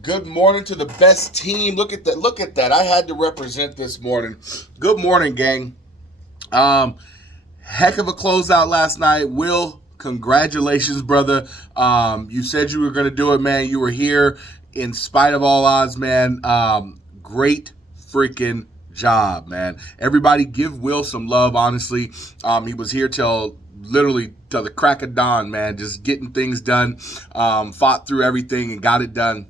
Good morning to the best team. Look at that. Look at that. I had to represent this morning. Good morning, gang. Um, Heck of a closeout last night. Will, congratulations, brother. You said you were going to do it, man. You were here in spite of all odds, man. Great freaking job, man. Everybody give Will some love, honestly. He was here till literally till the crack of dawn, man, just getting things done. Fought through everything and got it done.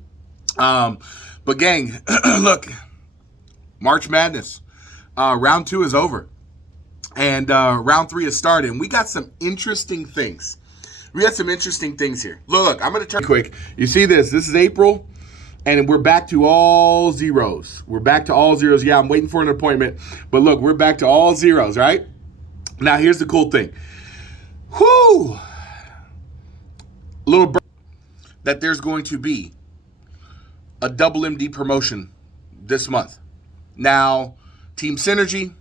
Um, but gang, look, March Madness, round 2 is over, and round 3 is started. And we got some interesting things. We got some interesting things here. Look, I'm gonna turn quick. You see this? This is April, and we're back to all zeros. We're back to all zeros. Yeah, I'm waiting for an appointment, but look, we're back to all zeros. Right now, here's the cool thing. Whoo! Little that there's going to be a double MD promotion this month. Now, Team Synergy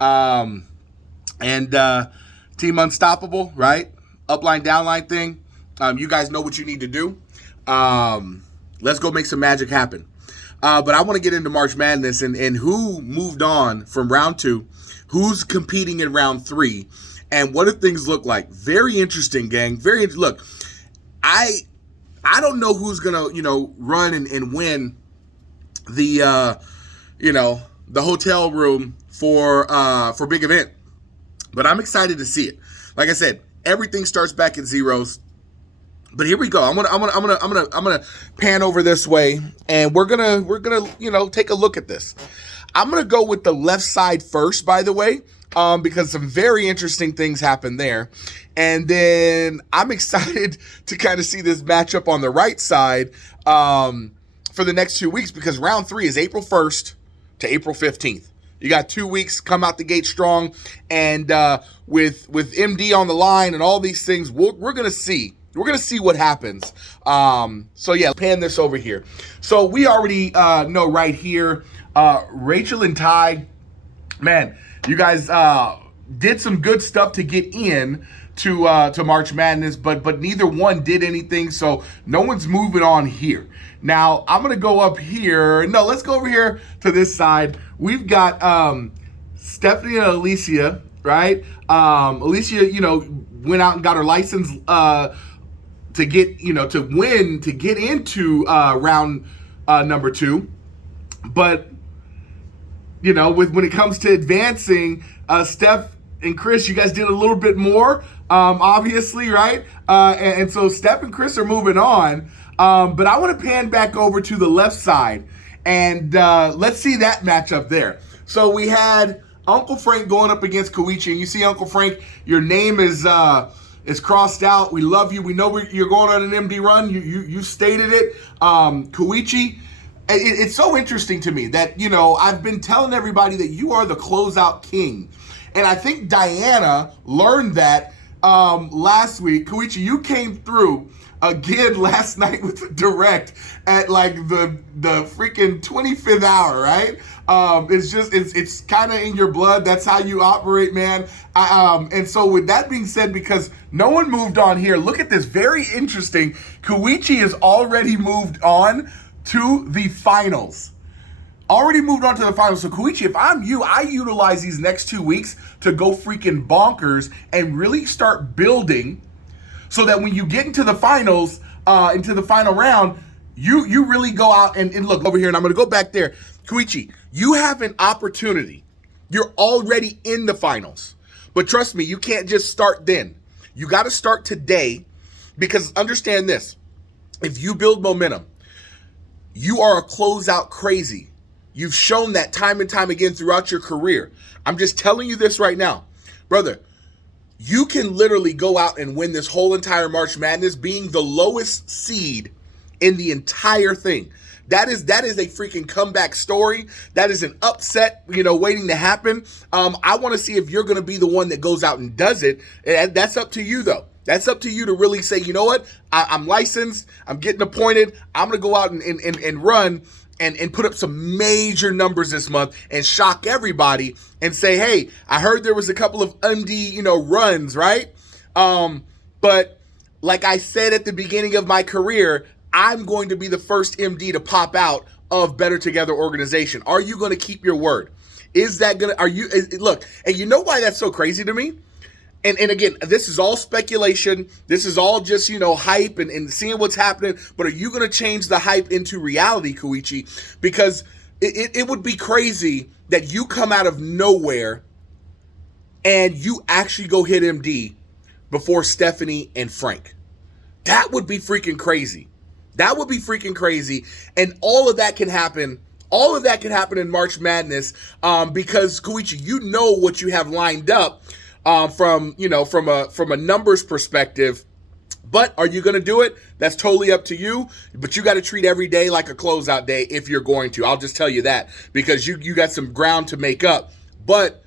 and Team Unstoppable, right? Upline, downline thing. You guys know what you need to do. Let's go make some magic happen. But I want to get into March Madness and who moved on from round 2, who's competing in round 3, and what do things look like. Very interesting, gang. Look, I don't know who's gonna, run and win the, the hotel room for big event, but I'm excited to see it. Like I said, everything starts back at zeros. But here we go. I'm gonna pan over this way, and we're gonna take a look at this. I'm gonna go with the left side first, by the way, because some very interesting things happen there. And then I'm excited to kind of see this matchup on the right side for the next 2 weeks, because round 3 is April 1st to April 15th. You got 2 weeks, come out the gate strong, and with MD on the line and all these things, we're gonna see. We're going to see what happens. So yeah, pan this over here. So we already know right here, Rachel and Ty, man, you guys did some good stuff to get in to March Madness, but neither one did anything, so no one's moving on here. Now, I'm going to go up here. No, let's go over here to this side. We've got Stephanie and Alicia, right? Alicia, went out and got her license to get, to get into round number 2. But, when it comes to advancing, Steph and Chris, you guys did a little bit more, obviously, right? And so Steph and Chris are moving on. But I want to pan back over to the left side, and let's see that matchup there. So we had Uncle Frank going up against Koichi, and you see, Uncle Frank, your name is crossed out. We love you. We know you're going on an MD run. You stated it. Koichi, it's so interesting to me that, I've been telling everybody that you are the closeout king. And I think Diana learned that last week. Koichi, you came through again last night with the direct at like the freaking 25th hour, right? It's kind of in your blood. That's how you operate, man. And so with that being said, because no one moved on here, look at this, very interesting. Koichi has already moved on to the finals. Already moved on to the finals. So Koichi, if I'm you, I utilize these next 2 weeks to go freaking bonkers and really start building, so that when you get into the finals, into the final round, you really go out and look over here, and I'm going to go back there. Koichi, you have an opportunity. You're already in the finals. But trust me, you can't just start then. You got to start today, because understand this. If you build momentum, you are a closeout crazy. You've shown that time and time again throughout your career. I'm just telling you this right now. Brother, you can literally go out and win this whole entire March Madness being the lowest seed in the entire thing. That is a freaking comeback story. That is an upset, waiting to happen. I want to see if you're going to be the one that goes out and does it. And that's up to you, though. That's up to you to really say, you know what? I'm licensed. I'm getting appointed. I'm going to go out and run and put up some major numbers this month and shock everybody and say, hey, I heard there was a couple of MD, runs, right? But like I said at the beginning of my career, I'm going to be the first MD to pop out of Better Together organization. Are you going to keep your word? Is that going to, are you, look, and you know why that's so crazy to me? And again, this is all speculation. This is all just, hype and seeing what's happening. But are you going to change the hype into reality, Koichi? Because it would be crazy that you come out of nowhere and you actually go hit MD before Stephanie and Frank. That would be freaking crazy. That would be freaking crazy. And all of that can happen. All of that can happen in March Madness because, Koichi, you know what you have lined up from a numbers perspective. But are you going to do it? That's totally up to you. But you got to treat every day like a closeout day if you're going to. I'll just tell you that because you got some ground to make up. But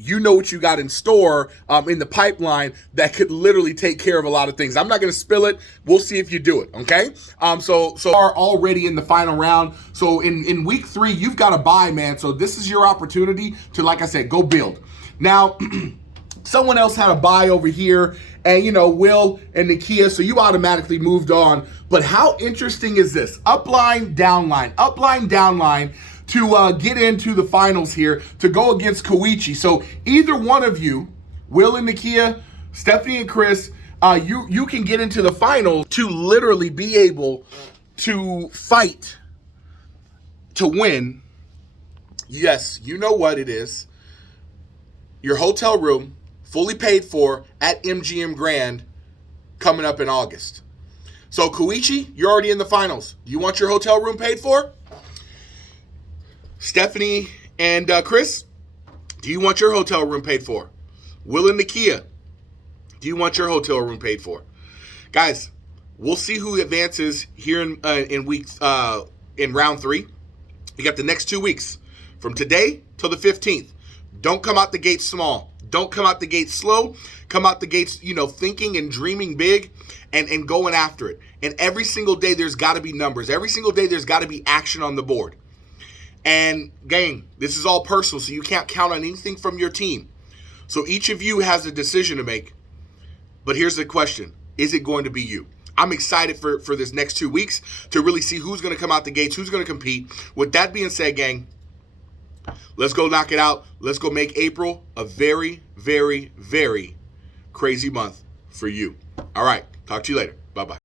you know what you got in store in the pipeline that could literally take care of a lot of things. I'm not going to spill it. We'll see if you do it, okay? So are already in the final round. So in week 3, you've got a bye, man. So this is your opportunity to, like I said, go build. Now, someone else had a bye over here, and, Will and Nakia, so you automatically moved on. But how interesting is this? Upline, downline, to get into the finals here to go against Koichi. So either one of you, Will and Nakia, Stephanie and Chris, you can get into the finals to literally be able to fight to win. Yes, you know what it is. Your hotel room, fully paid for at MGM Grand, coming up in August. So Koichi, you're already in the finals. You want your hotel room paid for? Stephanie and Chris, do you want your hotel room paid for? Will and Nakia, do you want your hotel room paid for? Guys, we'll see who advances here in round 3. You got the next 2 weeks from today till the 15th. Don't come out the gate small. Don't come out the gate slow. Come out the gates, thinking and dreaming big and going after it. And every single day there's got to be numbers. Every single day there's got to be action on the board. And gang, this is all personal, so you can't count on anything from your team. So each of you has a decision to make. But here's the question. Is it going to be you? I'm excited for this next 2 weeks to really see who's going to come out the gates, who's going to compete. With that being said, gang, let's go knock it out. Let's go make April a very, very, very crazy month for you. All right. Talk to you later. Bye-bye.